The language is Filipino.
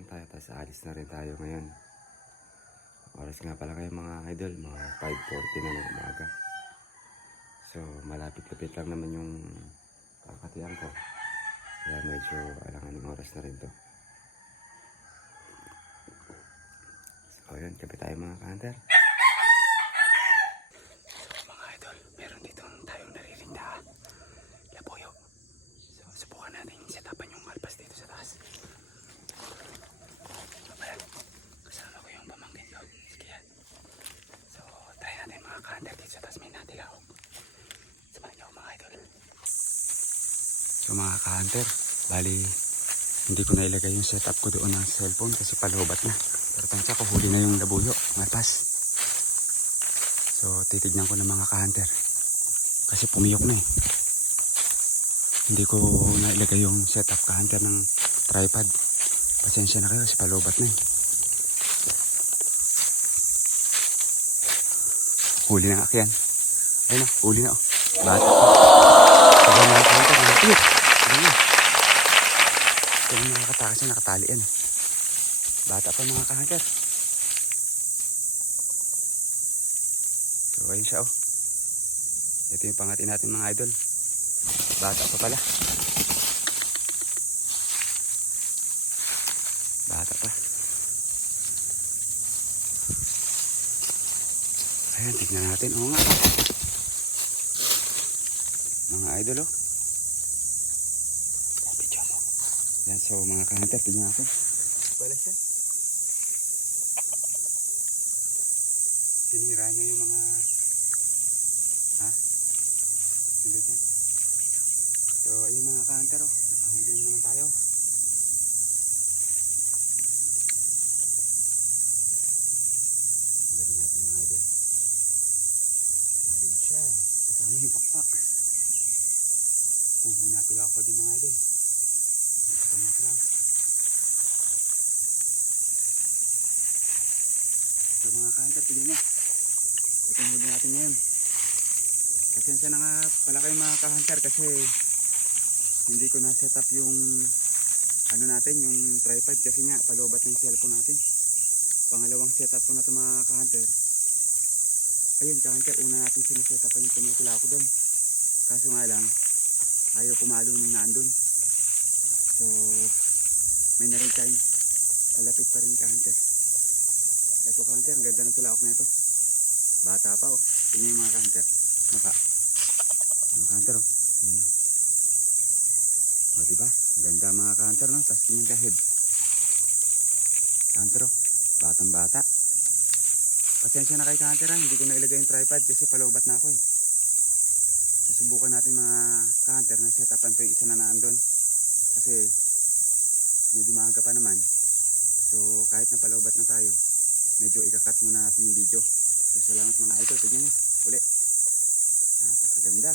lang tayo, tapos alis na rin tayo ngayon. Oras nga pala kayo mga idol, mga 5:40 na ng umaga. So malapit-lapit lang naman yung kakatiyan ko, kaya medyo alangan ng oras na rin to. So yun, kape tayo mga ka-hunter. Mga idol, meron dito tayong nariring na labuyo. So subukan natin setapan yung alpas dito sa taas. Kasama ko yung pamangkin ko. Sige yan. So try natin mga ka-hunter dito sa taas, may natilaw. Samahan niyo mga idol. So mga ka-hunter, bali hindi ko nailagay yung setup ko doon ng cellphone kasi palubat na. Pero tansya ko huli na yung labuyo, malpas. So titignan ko ng mga ka-hunter kasi pumiyok na eh. Hindi ko nailagay yung setup ka-hunter ng tripod. Pasensya na kayo kasi palubat na eh. Huli na akyan. Ayun na, huli na oh. Bata pa. Sabi mga ka-hunter, nakapiyok. Tignan na. Tignan na nakatakas na, nakatali yan. Bata pa mga ka-hunter. So ayun siya oh. Ito yung pangati natin mga idol. Bata pa pala. Bata pa. Ayan, tignan natin. Oo nga. Mga idol oh. Yan, so mga ka-hunter, tignan natin. Wala siya. Sinira niya yung mga... Ha? Hindi dyan. So ayun mga ka-hunter oh. Nakahuli na naman tayo. Tanggalin natin mga idol. Nalid siya. Kasama yung pakpak. Oh, may natula pa din mga idol. May natula. So mga ka-hunter, tignan nyo. Ito yung huli natin ngayon. Pasensya na nga pala kayo mga ka-hunter kasi hindi ko na set up yung ano natin, yung tripod kasi nga palubat ng cellphone natin. Pangalawang setup ko na ito mga ka-hunter. Ayun ka-hunter, una natin sineset up yung tumutula ako doon. Kaso nga lang ayaw pumalo nung naandun. So may narin time, palapit pa rin ka-hunter. Ito ka-hunter, ang ganda ng tulak na ito. Bata pa oh. Tingnan yung mga ka-hunter. Maka. Yung ka-hunter oh. Tingnan nyo. O diba? Ang ganda mga ka-hunter no. Tapos tingnan ka head. Ka-hunter oh. Batang bata. Pasensya na kay ka-hunter ha. Hindi ko nailagay yung tripod kasi palubat na ako eh. Susubukan natin mga ka-hunter na set upan ko yung isa na naandun. Kasi medyo maaga pa naman. So kahit na palubat na tayo, medyo ikakat muna natin yung video. So salamat mga idol, tignan nyo uli, napakaganda.